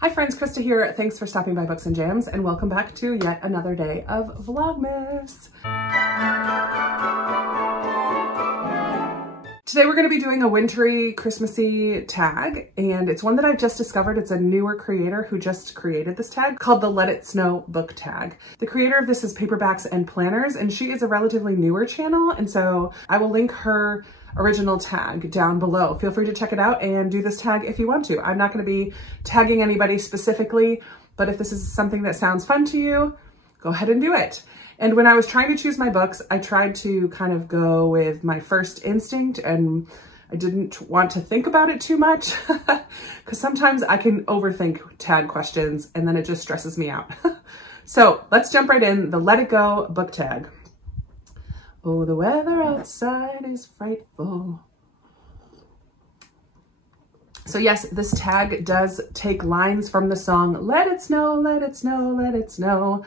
Hi friends, Krista here. Thanks for stopping by Books and Jams and welcome back to yet another day of Vlogmas. Today we're going to be doing a wintry, Christmassy tag, and it's one that I've just discovered. It's a newer creator who just created this tag called the Let It Snow book tag. The creator of this is Paperbacks and Planners, and she is a relatively newer channel, and so I will link her original tag down below. Feel free to check it out and do this tag if you want to. I'm not going to be tagging anybody specifically, but if this is something that sounds fun to you, go ahead and do it. And when I was trying to choose my books, I tried to kind of go with my first instinct, and I didn't want to think about it too much because sometimes I can overthink tag questions and then it just stresses me out. So let's jump right in. The Let It Go book tag. Oh, the weather outside is frightful. So yes, this tag does take lines from the song, Let It Snow, Let It Snow, Let It Snow,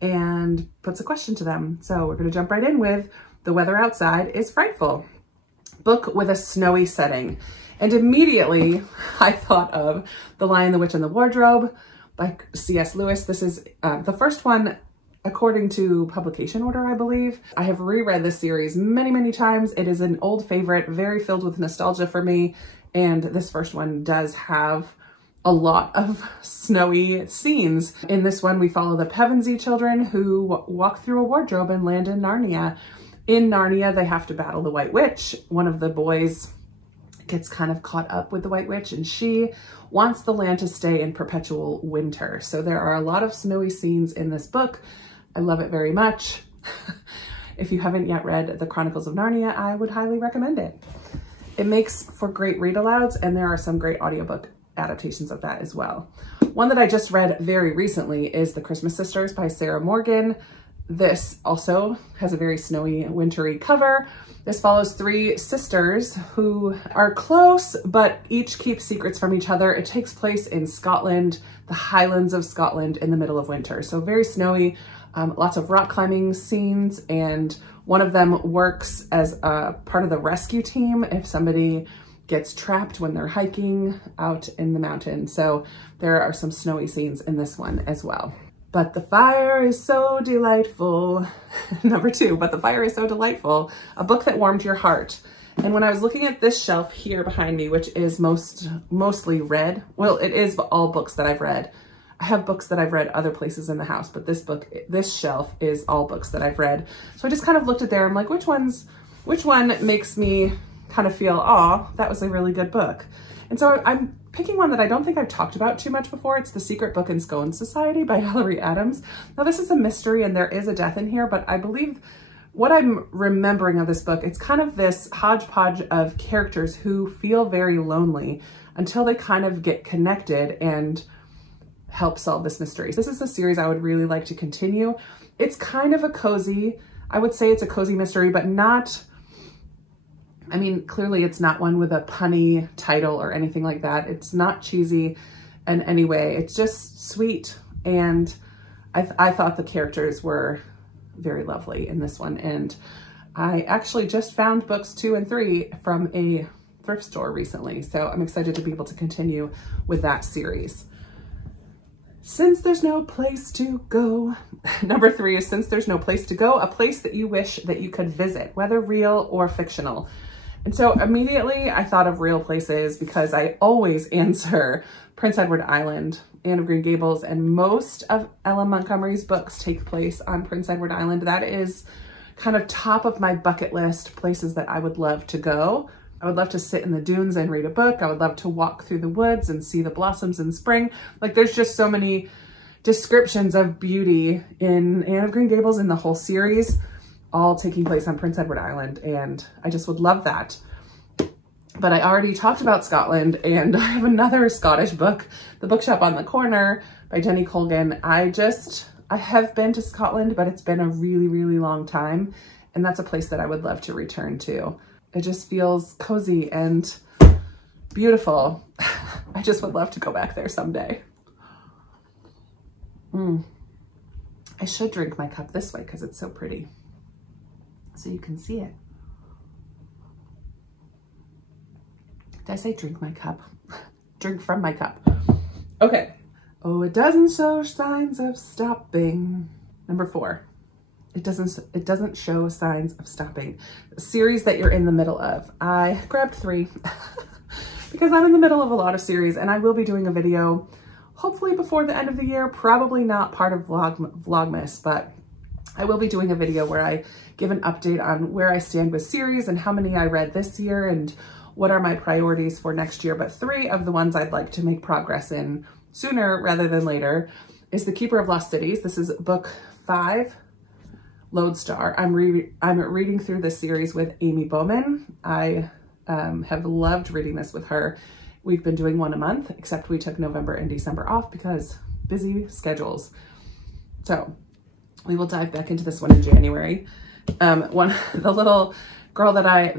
and puts a question to them. So we're gonna jump right in with the weather outside is frightful. Book with a snowy setting. And immediately I thought of The Lion, the Witch, and the Wardrobe by C.S. Lewis. This is the first one according to publication order, I believe. I have reread this series many, many times. It is an old favorite, very filled with nostalgia for me. And this first one does have a lot of snowy scenes. In this one, we follow the Pevensey children who walk through a wardrobe and land in Narnia. In Narnia, they have to battle the White Witch. One of the boys gets kind of caught up with the White Witch, and she wants the land to stay in perpetual winter. So there are a lot of snowy scenes in this book. I love it very much. If you haven't yet read The Chronicles of Narnia, I would highly recommend it. It makes for great read-alouds, and there are some great audiobook adaptations of that as well. One that I just read very recently is The Christmas Sisters by Sarah Morgan. This also has a very snowy, wintry cover. This follows three sisters who are close, but each keeps secrets from each other. It takes place in Scotland, the Highlands of Scotland, in the middle of winter. So very snowy, lots of rock climbing scenes, and one of them works as a part of the rescue team if somebody gets trapped when they're hiking out in the mountains. So there are some snowy scenes in this one as well. But the fire is so delightful. Number 2, But the Fire is So Delightful, a book that warmed your heart. And when I was looking at this shelf here behind me, which is mostly read, well, it is all books that I've read. I have books that I've read other places in the house, but this shelf is all books that I've read. So I just kind of looked at there. I'm like, which one makes me kind of feel, oh, that was a really good book. And so I'm picking one that I don't think I've talked about too much before. It's The Secret Book and Scone Society by Hilary Adams. Now this is a mystery and there is a death in here, but I believe what I'm remembering of this book, it's kind of this hodgepodge of characters who feel very lonely until they kind of get connected and help solve this mystery. This is a series I would really like to continue. It's kind of a cozy, I would say it's a cozy mystery, but not, I mean, clearly it's not one with a punny title or anything like that. It's not cheesy in any way. It's just sweet. And I thought the characters were very lovely in this one. And I actually just found books 2 and 3 from a thrift store recently. So I'm excited to be able to continue with that series. Since There's No Place to Go. Number 3 is Since There's No Place to Go, a place that you wish that you could visit, whether real or fictional. And so immediately I thought of real places because I always answer Prince Edward Island, Anne of Green Gables, and most of Ella Montgomery's books take place on Prince Edward Island. That is kind of top of my bucket list, places that I would love to go. I would love to sit in the dunes and read a book. I would love to walk through the woods and see the blossoms in spring. Like there's just so many descriptions of beauty in Anne of Green Gables in the whole series, all taking place on Prince Edward Island. And I just would love that. But I already talked about Scotland, and I have another Scottish book, The Bookshop on the Corner by Jenny Colgan. I have been to Scotland, but it's been a really, really long time. And that's a place that I would love to return to. It just feels cozy and beautiful. I just would love to go back there someday. I should drink my cup this way because it's so pretty. So you can see it. Did I say drink my cup? Drink from my cup. Okay, Oh, it doesn't show signs of stopping. Number 4. It doesn't show signs of stopping. A series that you're in the middle of. I grabbed 3 because I'm in the middle of a lot of series, and I will be doing a video hopefully before the end of the year, probably not part of Vlogmas, but I will be doing a video where I give an update on where I stand with series and how many I read this year and what are my priorities for next year. But 3 of the ones I'd like to make progress in sooner rather than later is The Keeper of Lost Cities. This is book 5, Lodestar. I'm reading through this series with Amy Bowman. I have loved reading this with her. We've been doing one a month, except we took November and December off because busy schedules. So we will dive back into this one in January. The little girl that I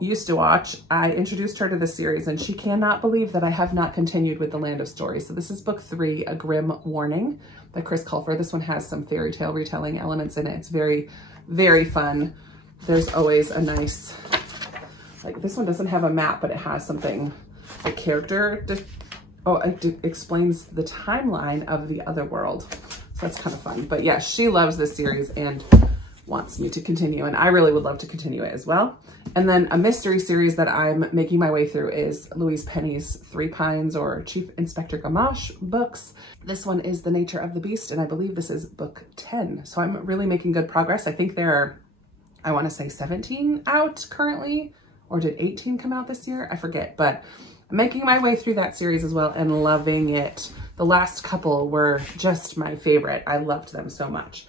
used to watch, I introduced her to this series, and she cannot believe that I have not continued with The Land of Stories. So this is book 3, A Grim Warning by Chris Colfer. This one has some fairy tale retelling elements in it. It's very, very fun. There's always a nice, like this one doesn't have a map, but it has something, a character, it explains the timeline of the other world. So that's kind of fun. But yeah, she loves this series and wants me to continue, and I really would love to continue it as well. And then a mystery series that I'm making my way through is Louise Penny's 3 Pines or Chief Inspector Gamache books. This one is The Nature of the Beast, and I believe this is book 10. So I'm really making good progress. I think there are, I want to say 17 out currently, or did 18 come out this year? I forget, but I'm making my way through that series as well and loving it. The last couple were just my favorite. I loved them so much.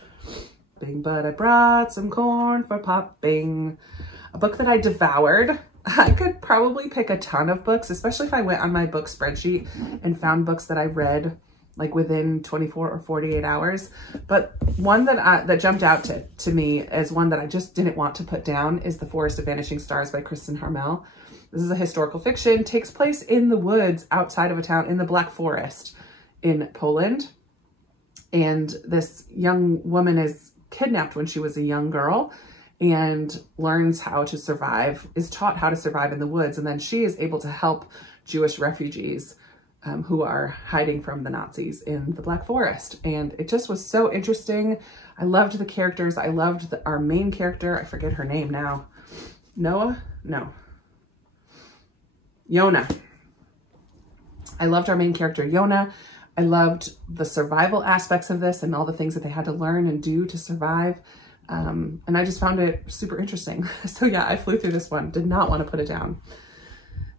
But I brought some corn for popping. A book that I devoured. I could probably pick a ton of books, especially if I went on my book spreadsheet and found books that I read like within 24 or 48 hours. But one that jumped out to me as one that I just didn't want to put down is The Forest of Vanishing Stars by Kristen Harmel. This is a historical fiction, takes place in the woods outside of a town in the Black Forest in Poland. And this young woman is kidnapped when she was a young girl and learns how to survive, is taught how to survive in the woods. And then she is able to help Jewish refugees who are hiding from the Nazis in the Black Forest. And it just was so interesting. I loved the characters. I loved our main character. I forget her name now. Noah? No. Yona. I loved our main character, Yona. I loved the survival aspects of this and all the things that they had to learn and do to survive. And I just found it super interesting. So yeah, I flew through this one. Did not want to put it down.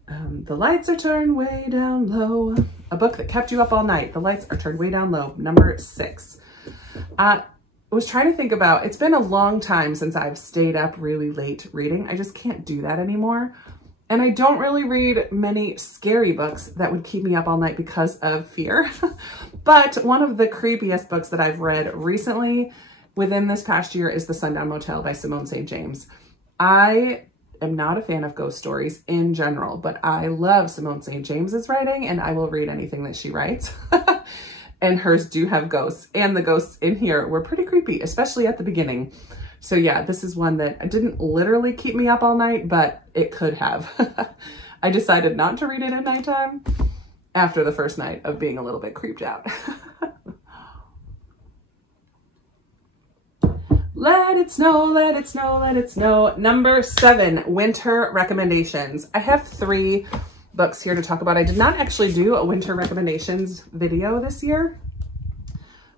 The Lights Are Turned Way Down Low. A book that kept you up all night. The Lights Are Turned Way Down Low, number 6. I was trying to think about, it's been a long time since I've stayed up really late reading. I just can't do that anymore. And I don't really read many scary books that would keep me up all night because of fear. But one of the creepiest books that I've read recently within this past year is The Sundown Motel by Simone St. James. I am not a fan of ghost stories in general, but I love Simone St. James's writing and I will read anything that she writes. And hers do have ghosts, and the ghosts in here were pretty creepy, especially at the beginning. So yeah, this is one that didn't literally keep me up all night, but it could have. I decided not to read it at nighttime after the first night of being a little bit creeped out. Let it snow, let it snow, let it snow. Number 7, winter recommendations. I have 3 books here to talk about. I did not actually do a winter recommendations video this year.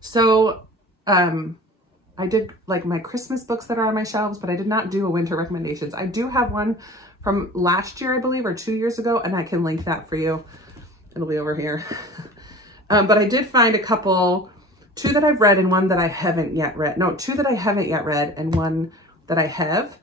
So, I did like my Christmas books that are on my shelves, but I did not do a winter recommendations. I do have one from last year, I believe, or 2 years ago, and I can link that for you. It'll be over here. But I did find a couple, 2 that I've read and one that I haven't yet read. No, 2 that I haven't yet read and one that I have.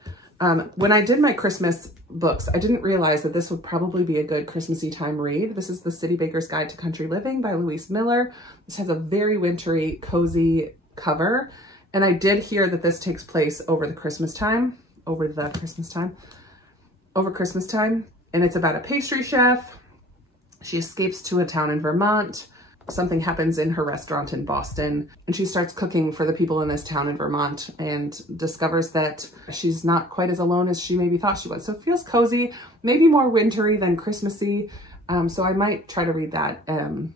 When I did my Christmas books, I didn't realize that this would probably be a good Christmassy time read. This is The City Baker's Guide to Country Living by Louise Miller. This has a very wintry, cozy cover. And I did hear that this takes place over Christmas time. And it's about a pastry chef. She escapes to a town in Vermont. Something happens in her restaurant in Boston, and she starts cooking for the people in this town in Vermont and discovers that she's not quite as alone as she maybe thought she was. So it feels cozy, maybe more wintry than Christmassy. So I might try to read that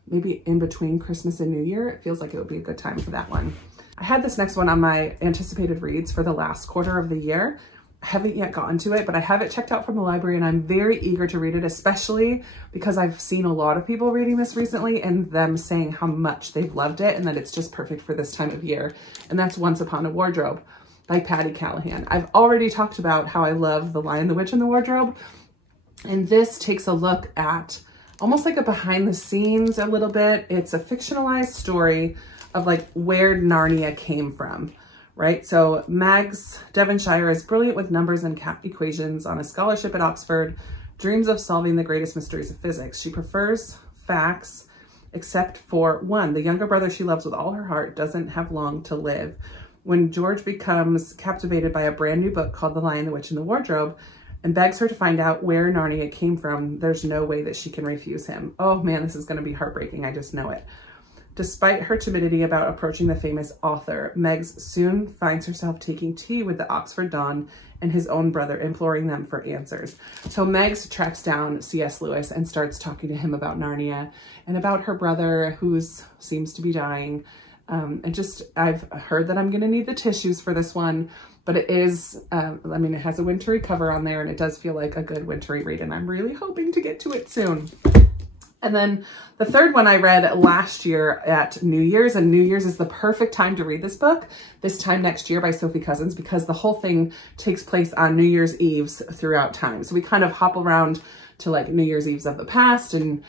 maybe in between Christmas and New Year. It feels like it would be a good time for that one. I had this next one on my anticipated reads for the last quarter of the year. I haven't yet gotten to it, but I have it checked out from the library and I'm very eager to read it, especially because I've seen a lot of people reading this recently and them saying how much they've loved it and that it's just perfect for this time of year. And that's Once Upon a Wardrobe by Patty Callahan. I've already talked about how I love The Lion, the Witch, and the Wardrobe. And this takes a look at almost like a behind the scenes a little bit. It's a fictionalized story of like where Narnia came from, right? So Mags Devonshire is brilliant with numbers and equations on a scholarship at Oxford, dreams of solving the greatest mysteries of physics. She prefers facts, except for one, the younger brother she loves with all her heart doesn't have long to live. When George becomes captivated by a brand new book called The Lion, the Witch, and the Wardrobe, and begs her to find out where Narnia came from, there's no way that she can refuse him. Oh man, this is gonna be heartbreaking, I just know it. Despite her timidity about approaching the famous author, Megs soon finds herself taking tea with the Oxford Don and his own brother, imploring them for answers. So Megs tracks down C.S. Lewis and starts talking to him about Narnia and about her brother who seems to be dying. And just, I've heard that I'm gonna need the tissues for this one, but it is, I mean, it has a wintry cover on there and it does feel like a good wintry read and I'm really hoping to get to it soon. And then the third one I read last year at New Year's, and New Year's is the perfect time to read this book, This Time Next Year by Sophie Cousins, because the whole thing takes place on New Year's Eves throughout time. So we kind of hop around to like New Year's Eves of the past and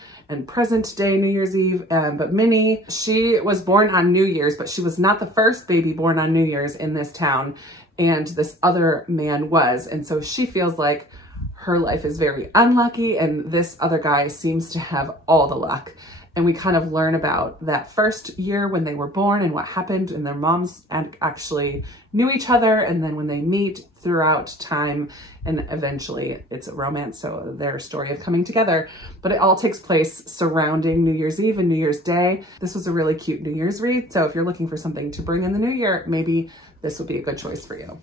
present day New Year's Eve. But Minnie, she was born on New Year's, but she was not the first baby born on New Year's in this town. And this other man was. And so she feels like her life is very unlucky and this other guy seems to have all the luck. And we kind of learn about that first year when they were born and what happened, and their moms actually knew each other, and then when they meet throughout time, and eventually it's a romance, so their story of coming together. But it all takes place surrounding New Year's Eve and New Year's Day. This was a really cute New Year's read, so if you're looking for something to bring in the new year, maybe this would be a good choice for you.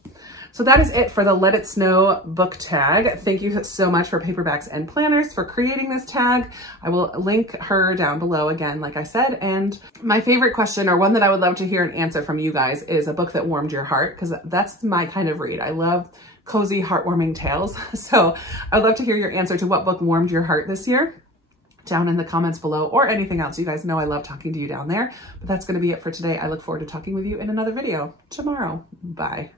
So that is it for the Let It Snow book tag. Thank you so much for Paperbacks and Planners for creating this tag. I will link her down below again, like I said. And my favorite question, or one that I would love to hear an answer from you guys, is a book that warmed your heart, because that's my kind of read. I love cozy, heartwarming tales. So I'd love to hear your answer to what book warmed your heart this year down in the comments below, or anything else. You guys know I love talking to you down there. But that's going to be it for today. I look forward to talking with you in another video tomorrow. Bye.